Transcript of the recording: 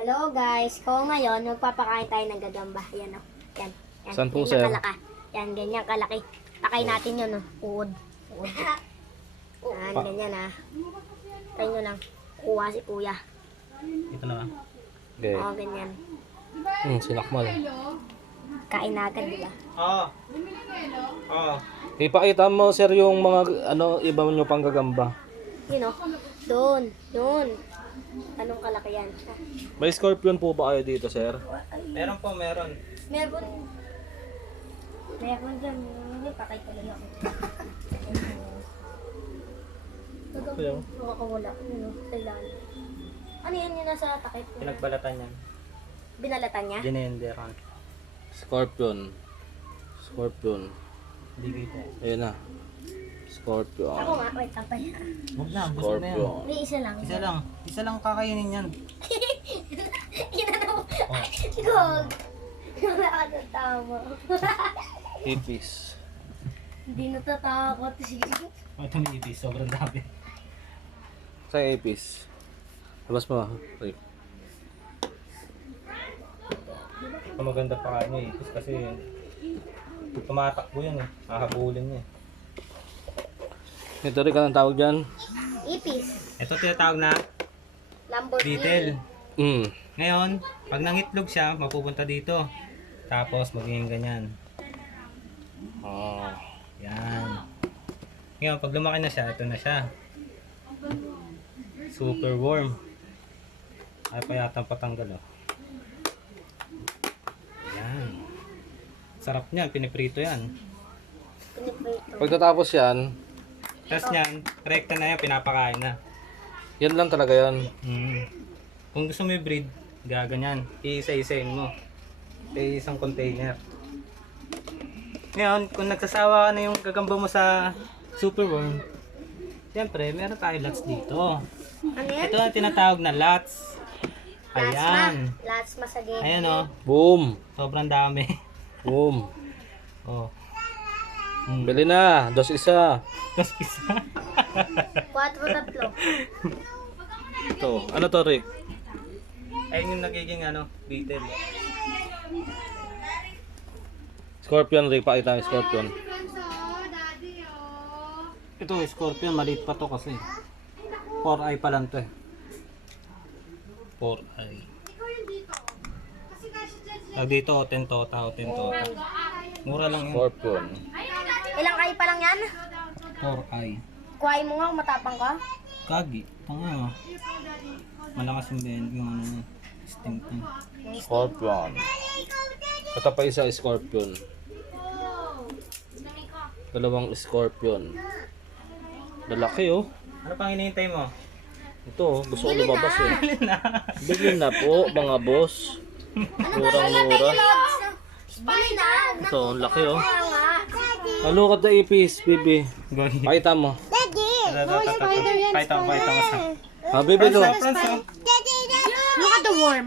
Hello guys, ko ngayon magpapakain tayo ng gagamba. Yan o. Yan. Yan. Saan po, Ganyan sir? kalaki. Yan, ganyan kalaki. Pakay natin yun o. Uod. Uod. Yan, ganyan ha. Tayo nyo lang. Kuha si kuya. Ito na ba? Okay. Oo, ganyan. Sinakmal. Kain na agad, di ba? Oo. Oo. Ipakita mo, sir, yung mga iba nyo pang gagamba. Yun o. Doon. Doon. Anong kalaki yan? May scorpion po ba kayo dito, sir? Meron po, meron. Meron. Meron dyan. Hindi, patay tuloy ako. Ayaw. Makakawala. Ano? Sa ilalim. Ano yan yung nasa takip? Pinagbalatan yan. Binalatan niya? Dinenderan. Scorpion. Scorpion. Bigay ko. Ayun na. Scorpion. Ako nga, wait, tapay. Huwag na, busog na yan. Scorpion. May isa lang. Isa lang. Isa lang kakainin yan. Inano mo. Oh. Gog. Wala ka na tama. Ipis. Hindi natatakot. Oh, ito may ipis. Sobrang dami. Sa ipis. Labas mo. Rick. Ito maganda pa niya ipis kasi tumatakbo yan eh. Hahabulin niya eh. Ito rin ka ng tawag dyan? Ipis. Ito tinatawag na Lamborghini. beetle. Mm. Ngayon, pag nangitlog siya, mapupunta dito. Tapos magiging ganyan. Ah. Yan. Ngayon, pag lumaki na siya, ito na siya. Super warm. Ay pa yata patanggal oh. Yan. Sarap niyan, piniprito yan. Piniprito. Pagkatapos yan, Tapos niyan, rekta na yan, pinapakain na. yan lang talaga yan. Kung gusto mo i-breed, gaganyan. Iisa-isain mo. Isang container. Ngayon, kung nagsasawa ka na yung gagamba mo sa superworm, siyempre, meron tayo lots dito. Ano yan? Ito ang tinatawag na lots. Ayan. Lasma sa game. Ayan o. Boom. Sobrang dami. Boom. Oh. Bili na. Dos isa. Tapos isa. 4-3. Ito. Ano to, Rick? Ayun yung nagiging beetle. Scorpion, Rick. Pakita yung scorpion. Ito, scorpion. Maliit pa to kasi. 4-eye pa lang to eh. 4-eye. Tag dito, otentota. Mura lang yun. Scorpion. Ilang kayo pa lang yan? 4-eye. Kuhain mo nga, matapang ka. Kagi. Tanga. Malakas yung instinct niya. Scorpion. Ito pa isa scorpion. Dalawang scorpion. Lalaki oh. Ano pang hinihintay mo? Ito, gusto ko lumabas eh. Bigyan na po, mga boss. Murang-mura. Bili na. Ito, ang laki oh. Kaya nga. Look at the ipis, baby. Goni. Pakita mo. Pakita mo sa... Ah, baby to. Franz, oh. Look at the worm.